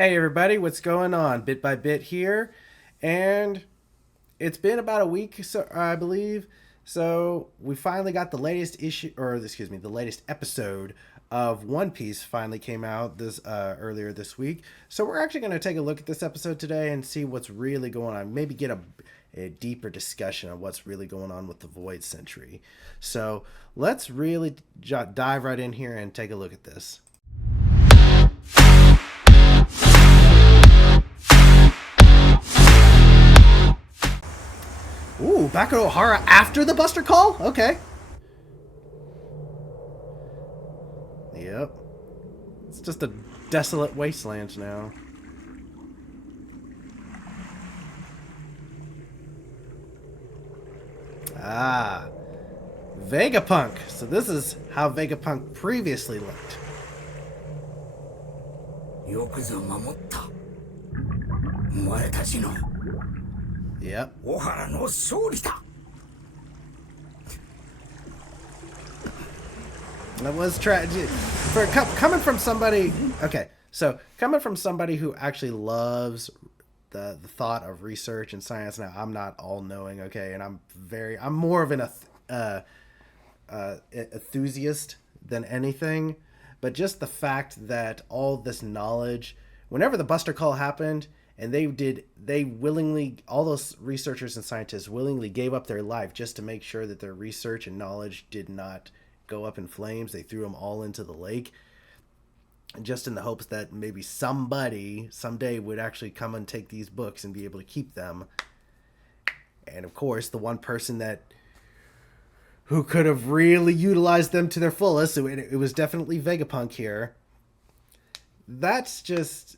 Hey everybody, what's going on? Bit by Bit here, and it's been about a week, so I believe. So we finally got the latest issue, or excuse me, the latest episode of One Piece finally came out this earlier this week. So we're actually going to take a look at this episode today and see what's really going on. Maybe get a deeper discussion on what's really going on with the Void Century. So let's really dive right in here and take a look at this. Ooh, back at Ohara after the Buster Call? Okay. Yep. It's just a desolate wasteland now. Ah. Vegapunk. So this is how Vegapunk previously looked. よくぞ守った。お前たちの Yep. 小原の勝利だ。 That was tragic. For coming from somebody, okay, so coming from somebody who actually loves the thought of research and science. Now, I'm not all knowing, okay, and I'm more of an enthusiast than anything, but just the fact that all this knowledge, whenever the Buster Call happened, and they willingly, all those researchers and scientists willingly gave up their life just to make sure that their research and knowledge did not go up in flames. They threw them all into the lake, just in the hopes that maybe somebody someday would actually come and take these books and be able to keep them. And of course, the one person who could have really utilized them to their fullest, it was definitely Vegapunk here. That's just,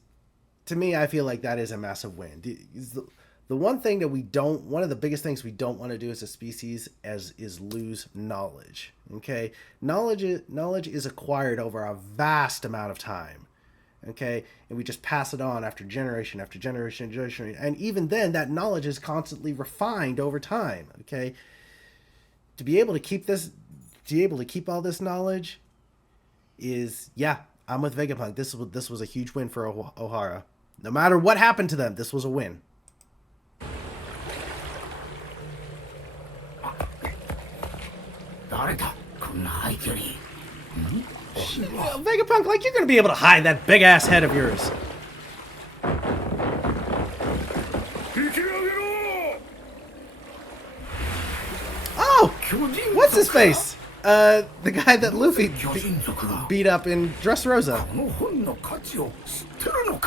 to me, I feel like that is a massive win. The one thing that one of the biggest things we don't want to do as a species is lose knowledge. Okay, knowledge is acquired over a vast amount of time. Okay, and we just pass it on after generation after generation, and even then, that knowledge is constantly refined over time. Okay, to be able to keep all this knowledge is, yeah, I'm with Vegapunk. This was a huge win for Ohara. No matter what happened to them, this was a win. Vegapunk, like, you're gonna be able to hide that big ass head of yours. Oh, what's his face? The guy that Luffy beat up in Dressrosa. Dragon?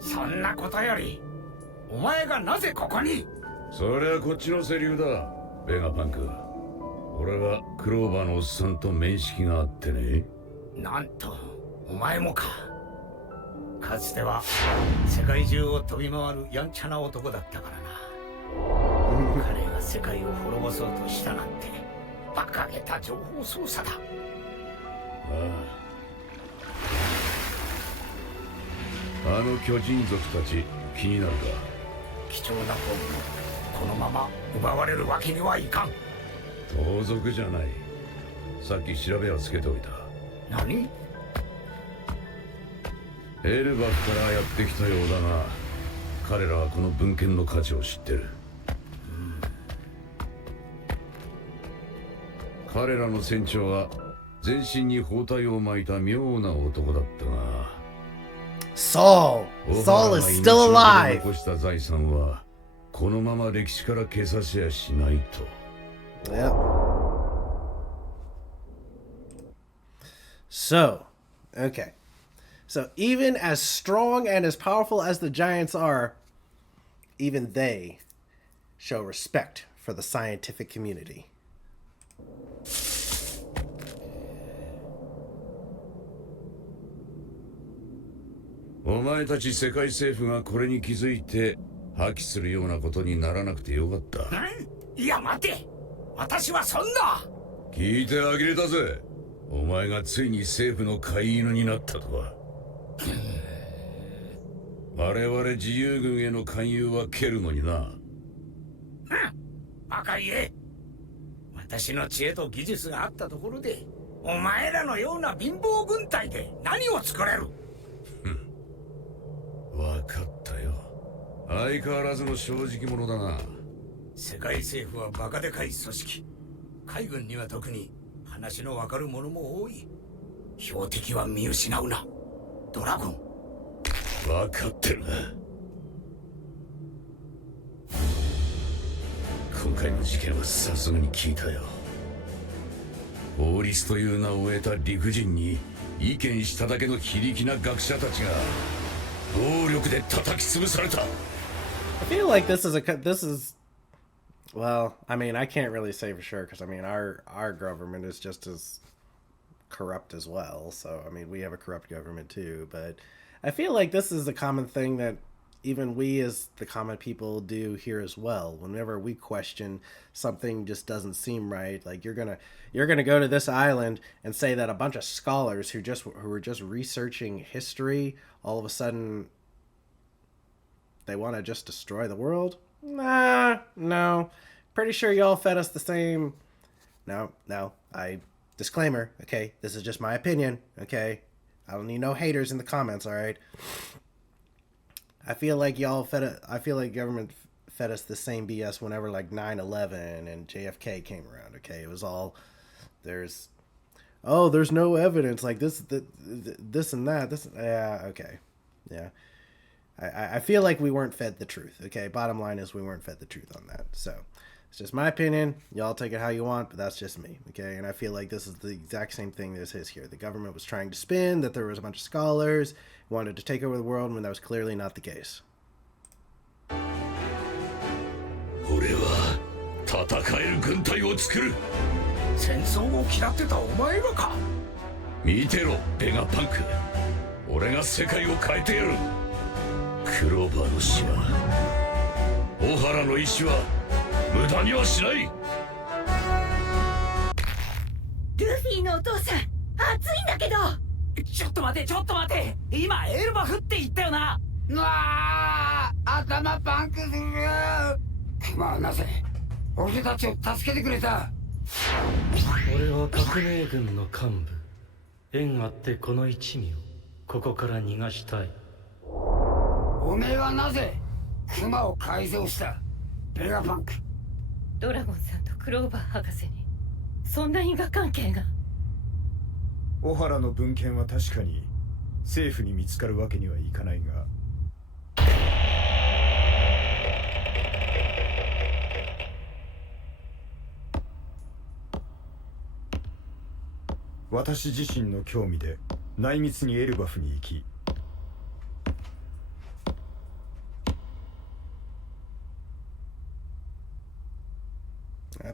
そんなことより、お前がなぜここに？そりゃこっちのセリフだ、ベガパンク。俺がクローバーのおっさんと面識があってね。なんと、お前もか。かつては世界中を飛び回るやんちゃな男だったからな。彼が世界を滅ぼそうとしたなんて、馬鹿げた情報操作だ。ああ。あの巨人族たち気になるか？貴重な本部、このまま奪われるわけにはいかん。盗賊じゃない。さっき調べをつけておいた。何？エルバフからやってきたようだが、彼らはこの文献の価値を知ってる。彼らの船長は全身に包帯を巻いた妙な男だったが、Saul is still alive. 残した財産はこのまま歴史から消させやしないと。Yep. So, okay. So even as strong and as powerful as the giants are, even they show respect for the scientific community.お前たち世界政府がこれに気づいて破棄するようなことにならなくてよかった。いや待て、私はそんな。聞いてあげれたぜ。お前がついに政府の飼い犬になったとは。我々自由軍への勧誘は蹴るのにな。バカ言え。私の知恵と技術があったところでお前らのような貧乏軍隊で何を作れる。分かったよ。相変わらずの正直者だな。世界政府はバカでかい組織。海軍には特に話のわかる者も多い。標的は見失うな、ドラゴン。分かってるな。今回の事件はさすがに聞いたよ。法律という名を得た理不尽に意見しただけの非力な学者たちが暴力で叩き潰された。I feel like this is well, I mean, I can't really say for sure because I mean our government is just as corrupt as well. So I mean, we have a corrupt government too, but I feel like this is a common thing that even we as the common people do here as well. Whenever we question something just doesn't seem right, like you're gonna go to this island and say that a bunch of scholars who were just researching history all of a sudden they want to just destroy the world? Nah, no. Pretty sure y'all fed us the same. No, disclaimer, okay? This is just my opinion, okay? I don't need no haters in the comments, all right? I feel like government fed us the same BS whenever like 9/11 and JFK came around, okay? It was all there's no evidence like this and that. Yeah, okay. Yeah. I feel like we weren't fed the truth, okay? Bottom line is we weren't fed the truth on that. So it's just my opinion. Y'all take it how you want, but that's just me, okay? And I feel like this is the exact same thing as is here. The government was trying to spin that there was a bunch of scholars who wanted to take over the world when that was clearly not the case. 俺は戦える軍隊を作る。戦争を嫌ってたお前がか。見てろ、ベガパンク。俺が世界を変えてやる。クローバーの死は、オハラの意志は無駄にはしない。ルフィのお父さん、熱いんだけど。ちょっと待て、今エルバフって言ったよな。うわあ、頭パンクする。まあなぜ俺たちを助けてくれた。俺は革命軍の幹部。縁あってこの一味をここから逃がしたい。おめえはなぜクマを改造したベガパンク。ドラゴンさんとクローバー博士にそんな因果関係が。オハラの文献は確かに政府に見つかるわけにはいかないが、私自身の興味で内密にエルバフに行き、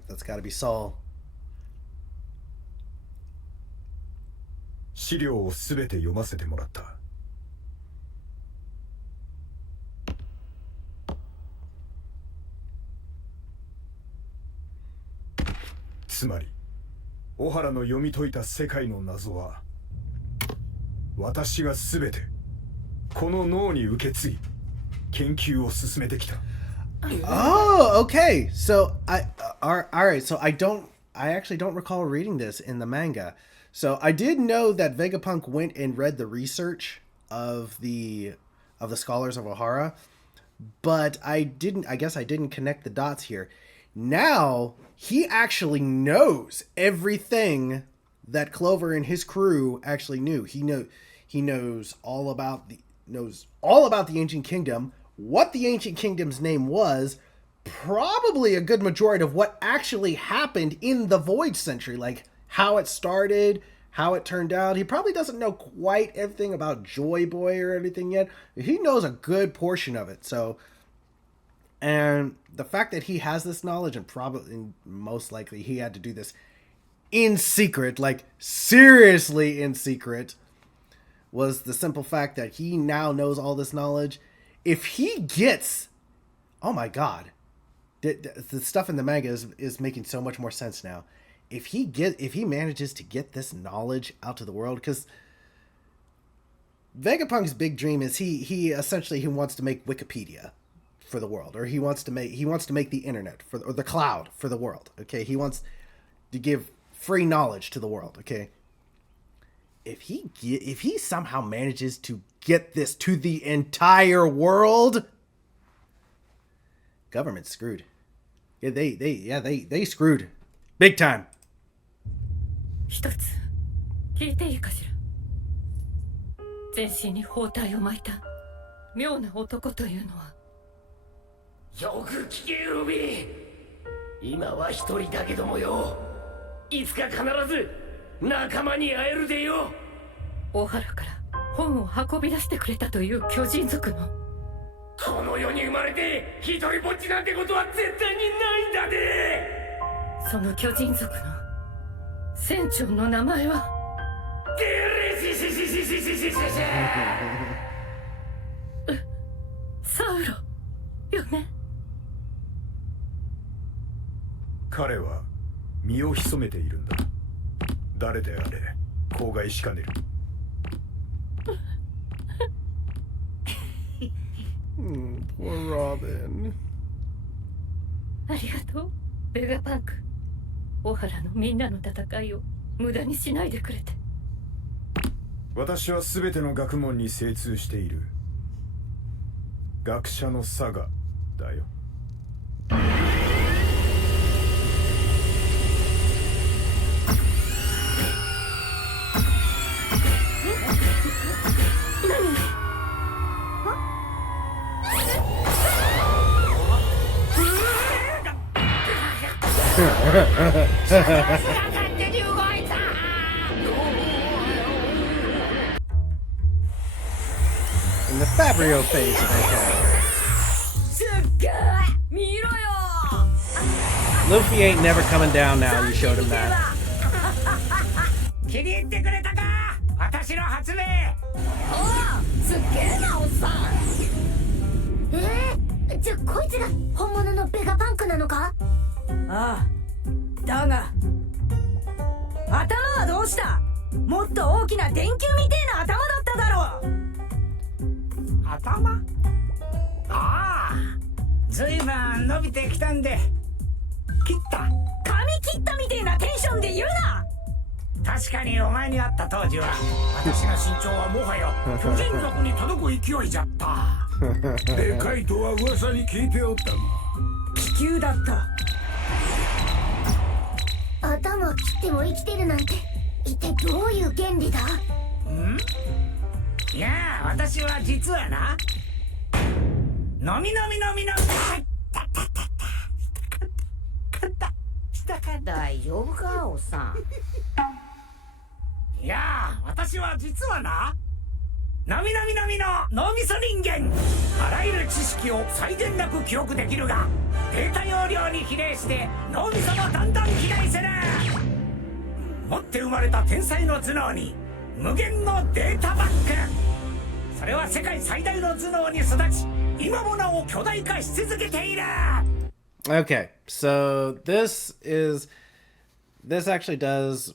That's gotta be Saul. 資料をすべて読ませてもらった。つまりオハラの読み解いた世界の謎は、私がすべてこの脳に受け継ぎ研究を進めてきた。Oh, okay. So all right. So I actually don't recall reading this in the manga. So I did know that Vegapunk went and read the research of the scholars of Ohara, but I guess I didn't connect the dots here. Now he actually knows everything that Clover and his crew actually knew. He knows all about the ancient kingdom, what the ancient kingdom's name was, probably a good majority of what actually happened in the Void Century, like how it started, how it turned out. He probably doesn't know quite everything about Joy Boy or anything yet. He knows a good portion of it. So And the fact that he has this knowledge, and probably most likely he had to do this in secret, like seriously in secret, was the simple fact that he now knows all this knowledge. If he gets, oh my god, the stuff in the manga is making so much more sense now. If he manages to get this knowledge out to the world, because Vegapunk's big dream is he essentially wants to make Wikipedia for the world, or he wants to make the internet or the cloud for the world. Okay, he wants to give free knowledge to the world. Okay, if he somehow manages to get this to the entire world, government's screwed. Yeah, they screwed big time. 一つ聞いていいかしら。全身に包帯を巻いた妙な男というのは。よく聞けルビー。今は一人だけどもよ、いつか必ず仲間に会えるでよ。大原から本を運び出してくれたという巨人族の。この世に生まれて一人ぼっちなんてことは絶対にないんだね。その巨人族の船長の名前はサウロよね。彼は身を潜めているんだ。誰であれ口外しかねる。Poor Robin. ありがとうベガパンク。オハラのみんなの戦いを無駄にしないでくれて。私は全ての学問に精通している。学者のサガだよ。In the Fabrio phase of that character. すっげえ見ろよ。 Luffy ain't never coming down now. You showed him that. 気に入ってくれたか、私の発明。おお、すっげえなおっさん。じゃあこいつが本物のベガパンクなのか？ああ、だが頭はどうした？もっと大きな電球みてえな頭だっただろう。頭？ああ、ずいぶん伸びてきたんで切った。髪切ったみてえなテンションで言うな。確かにお前に会った当時は私の身長はもはや巨人族に届く勢いじゃった。でかいとは噂に聞いておったが、気球だった。頭切っても生きてるなんて一体どういう原理だ？いやあ、私は実はな、のみのみのみの大丈夫かおっさん。いやあ、私は実はな、のみのみのみの脳みそ人間。あらゆる知識を際限なく記憶できるが、データ容量に比例して脳みそもどんどん肥大する。持って生まれた天才の頭脳に無限のデータバック。それは世界最大の頭脳に育ち、今もなお巨大化し続けている。Okay, so this actually does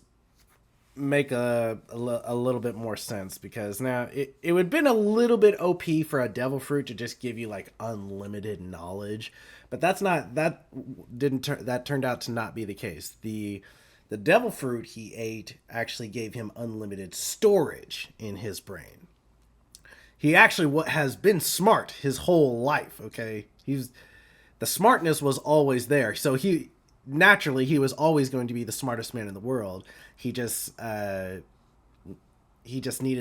make a little bit more sense, because now it would have been a little bit OP for a devil fruit to just give you like unlimited knowledge, but that turned out to not be the case. The devil fruit he ate actually gave him unlimited storage in his brain. He actually has been smart his whole life. Okay, the smartness was always there, so he was always going to be the smartest man in the world. He just needed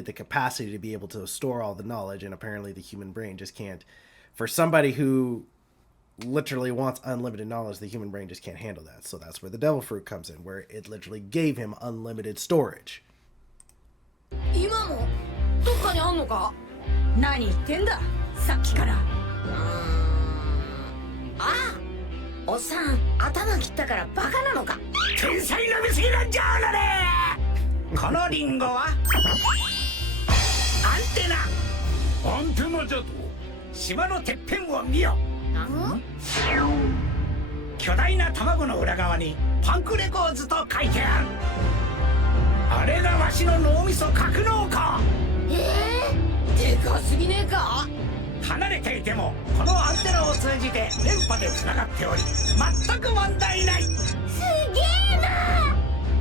the capacity to be able to store all the knowledge, and apparently the human brain just can't. For somebody who literally wants unlimited knowledge, the human brain just can't handle that. So that's where the devil fruit comes in, where it literally gave him unlimited storage. 今もどっかにあんのか？何言ってんださっきから。おっさん頭切ったからバカなのか。天才の見過ぎなんじゃあなれ。このリンゴはアンテナ。アンテナじゃと。島のてっぺんを見よ。巨大な卵の裏側にパンクレコーズと書いてある。あれがわしの脳みそ格納庫。でかすぎねえか。離れていてもこのアンテナを通じて電波でつながっており全く問題ない。すげえな。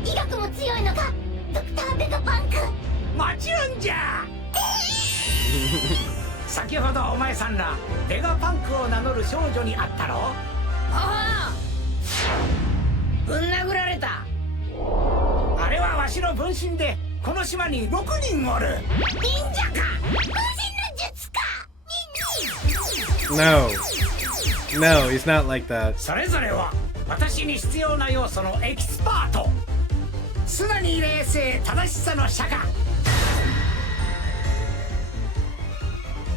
医学も強いのかドクターベガパンク。もちろんじゃ。先ほどお前さんらベガパンクを名乗る少女に会ったろ。ああ、ぶん殴られた。あれはわしの分身でこの島に6人おる。忍者か分身の術か。No. No, he's not like that. それぞれは私に必要な要素のエキスパート。常に冷静正しさの釈迦。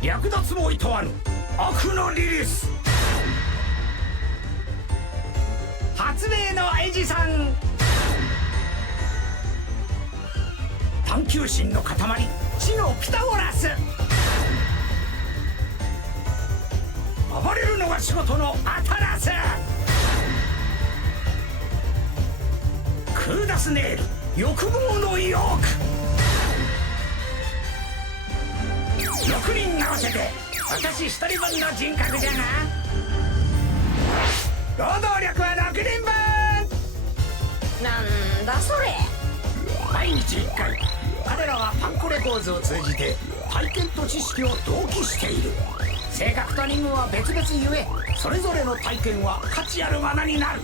略奪もいとわぬ悪のリリス。発明のエジさん。探求心の塊知のピタゴラス。暴れるのが仕事のアタラス。クーダスネール欲望のヨーク。6人合わせて私一人分の人格じゃが、労働力は6人分。なんだそれ。毎日1回彼らはパンコレコーズを通じて体験と知識を同期している。性格と任務は別々ゆえそれぞれの体験は価値あるものになる。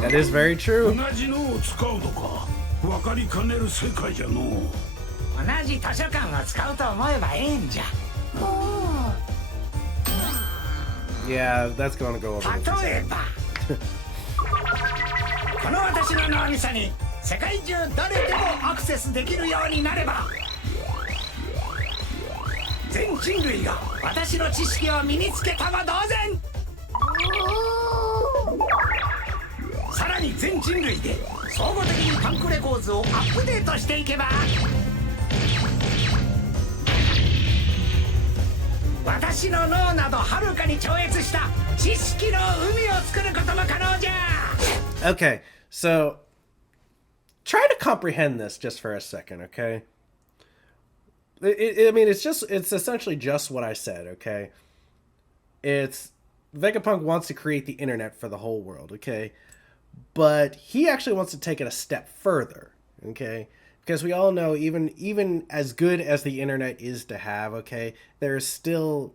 That is very true. 同じのを使うとか分かりかねる世界じゃのう。同じ図書館を使うと思えばええんじゃ。 Yeah, that's gonna go over. 例えばこの私の脳みそに世界中誰でもアクセスできるようになれば全人類が私の知識を身につけたも同然。さらに全人類で相互的にパンクレコーズをアップデートしていけば私の脳などはるかに超越した知識の海を作ることも可能じゃ。 Okay, so try to comprehend this just for a second, okay? I mean, it's essentially just what I said, okay? It's Vegapunk wants to create the internet for the whole world, okay? But he actually wants to take it a step further, okay? Because we all know, even as good as the internet is to have, okay, we're still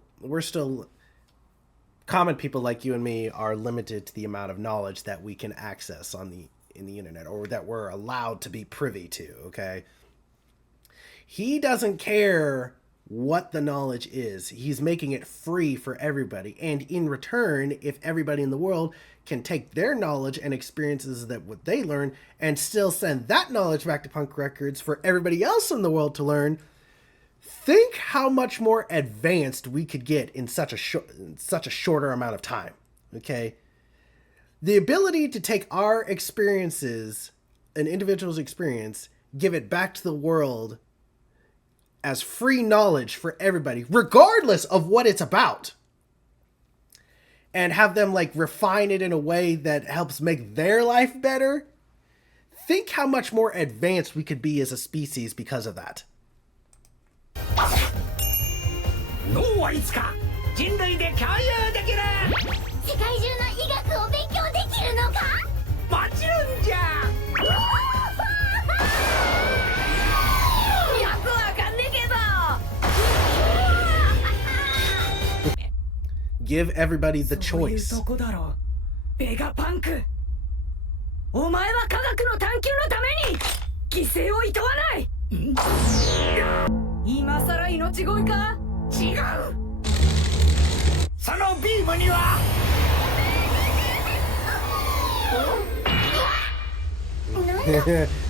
common people like you and me are limited to the amount of knowledge that we can access in the internet, or that we're allowed to be privy to, okay? He doesn't care what the knowledge is. He's making it free for everybody. And in return, if everybody in the world can take their knowledge and experiences that what they learn and still send that knowledge back to Punk Records for everybody else in the world to learn, think how much more advanced we could get in such a shorter amount of time. Okay? The ability to take our experiences, an individual's experience, give it back to the world as free knowledge for everybody, regardless of what it's about, and have them like refine it in a way that helps make their life better. Think how much more advanced we could be as a species because of that. 脳はいつか人類で共有できる。世界中の医学を勉強できるのか。もちろんじゃ。よくわかんねえけど。 Give everybody the そういう choice. とこだろベガパンク。お前は科学の探求のために犠牲をいとわない。今さら命乞いか。違う。そのビームには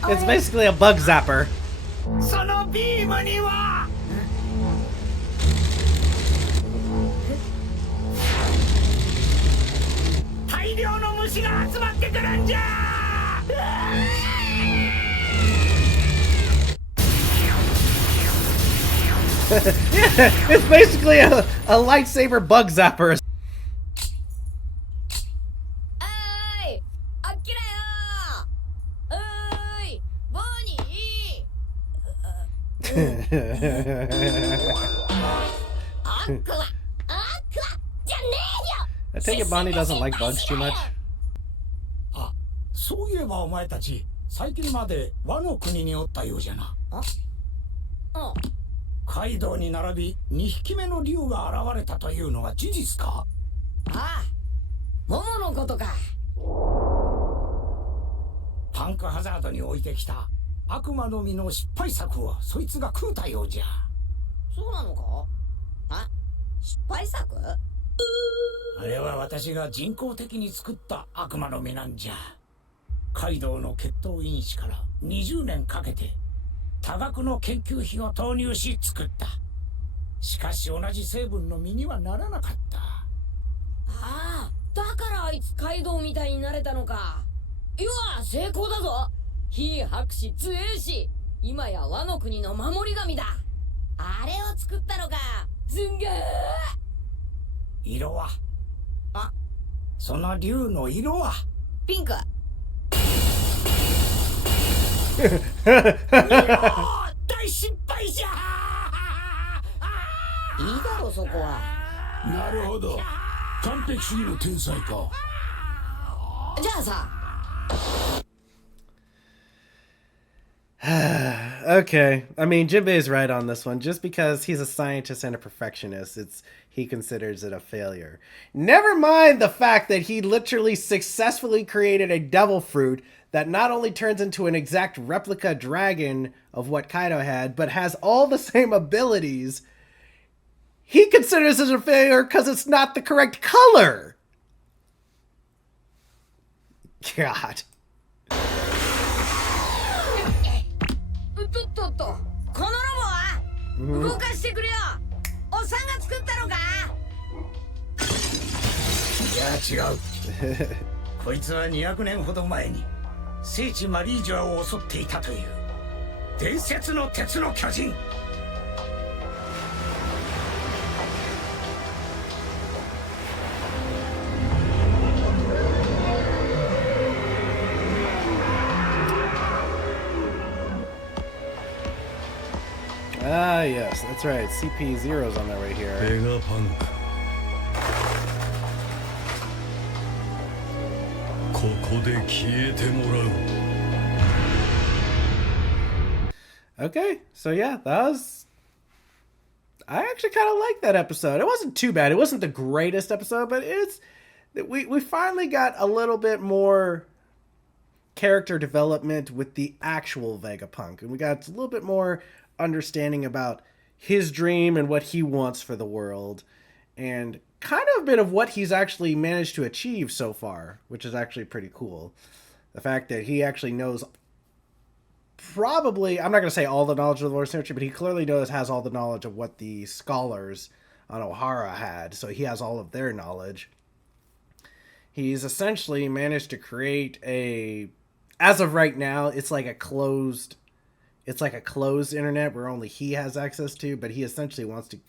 It's basically a bug zapper. そのビームには子が集まってくるんじゃ。Yeah, it's basically a lightsaber bug zapper. おーい、あっきらよ。おーい、ボニー。あっくわ、じゃねえよ。 I take it Bonnie doesn't like bugs too much. あ、そういえばお前たち最近まで和の国におったようじゃな。あ、カイドウに並び2匹目の竜が現れたというのは事実か？ああ、モモのことか。パンクハザードに置いてきた悪魔の実の失敗作をそいつが食うたようじゃ。そうなのか？あ、失敗作？あれは私が人工的に作った悪魔の実なんじゃ。カイドウの血統因子から20年かけて多額の研究費を投入し作った。しかし同じ成分の実にはならなかった。ああ、だからあいつカイドウみたいになれたのか。いや、成功だぞ。ヒー博士強えし、今や和の国の守り神だ。あれを作ったのか。すんげえ。色は？あ、その竜の色は？ピンク。大失敗じゃ。いいだろそこは。なるほど。完璧すぎる天才か。じゃあさ。Okay, I mean, Jinbei's right on this one. Just because he's a scientist and a perfectionist, he considers it a failure. Never mind the fact that he literally successfully created a devil fruit that not only turns into an exact replica dragon of what Kaido had, but has all the same abilities. He considers it a failure because it's not the correct color. God. とっと、このロボは動かしてくれよ。おっさんが作ったのか？いや違う。こいつは200年ほど前に聖地マリージュアを襲っていたという伝説の鉄の巨人。Ah, yes, that's right. CP0's on that right here. ベガパンク、ここで消えてもらう。 Okay, so yeah, that was... I actually kind of liked that episode. It wasn't too bad. It wasn't the greatest episode, but we finally got a little bit more character development with the actual Vegapunk. And we got a little bit more understanding about his dream and what he wants for the world. And kind of a bit of what he's actually managed to achieve so far, which is actually pretty cool. The fact that he actually knows... Probably, I'm not going to say all the knowledge of the Lord's Century, but he clearly has all the knowledge of what the scholars on Ohara had. So he has all of their knowledge. He's essentially managed to create as of right now, it's like a closed internet where only he has access to, but he essentially wants to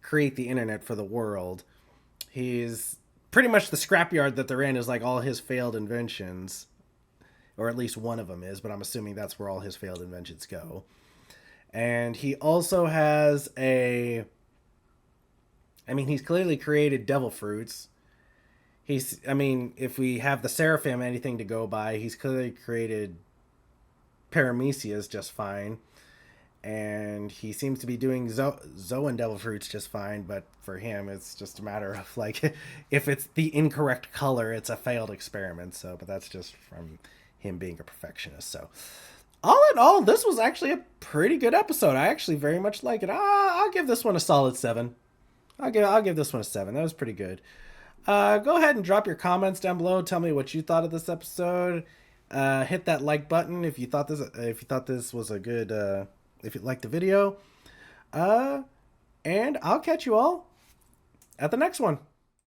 create the internet for the world. He's pretty much the scrapyard that they're in is like all his failed inventions. Or at least one of them is, but I'm assuming that's where all his failed inventions go. And he also has he's clearly created devil fruits. If we have the Seraphim anything to go by, he's clearly created Paramecias just fine. And he seems to be doing Zoan devil fruits just fine, but for him, it's just a matter of, like, if it's the incorrect color, it's a failed experiment. So, but that's just from... him being a perfectionist. So all in all, this was actually a pretty good episode. I actually very much like it. I'll give this one a solid 7. I'll give this one a 7. That was pretty good. Go ahead and drop your comments down below. Tell me what you thought of this episode. Hit that like button if you thought this was a good if you liked the video. And I'll catch you all at the next one.